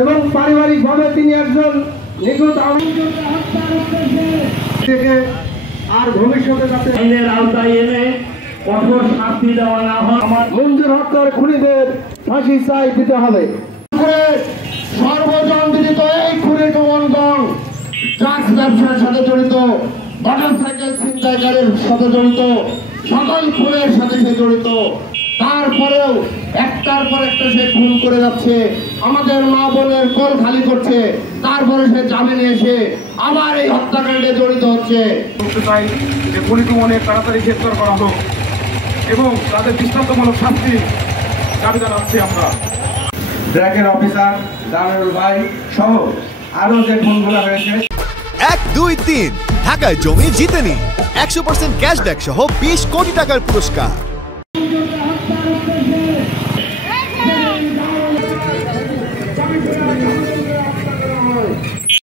এবং পারিবারিকভাবে তিনি একজন নিখোঁজ থেকে আর ভবিষ্যতে যাতে আইনের আওতায় এনে কঠোর শাস্তি দেওয়া না হয়। আমার মঞ্জুর হত্যার খুনিদের ফাঁসি চাই দিতে হবে। সর্বজন বিদিত এই খুনি টুমনগং ড্রাগস ব্যবসার সাথে জড়িত, মোটরসাইকেল ছিনতাইকারীর সাথে জড়িত, সকল খুনের সাথে সে জড়িত। তারপরেও একটার পর একটা সে খুন করে যাচ্ছে, আমাদের মা বোনের কোল খালি করছে। তারপরে সে জামিনে এসে আবার এই হত্যাকাণ্ডে জড়িত হচ্ছে। বলতে চাই যে খুনি টুমনের তাড়াতাড়ি গ্রেফতার করা হোক এবং তাদের দৃষ্টান্তমূলক শাস্তি দাবি জানাচ্ছি আমরা। ব্র্যাকের অফিসার জামিরুল ভাই সহ আরো যে খুনগুলো হয়েছে 1, 2, 3 ঢাকায় জমি জিতে নিন 100% ক্যাশব্যাক সহ 20 কোটি টাকার পুরস্কার।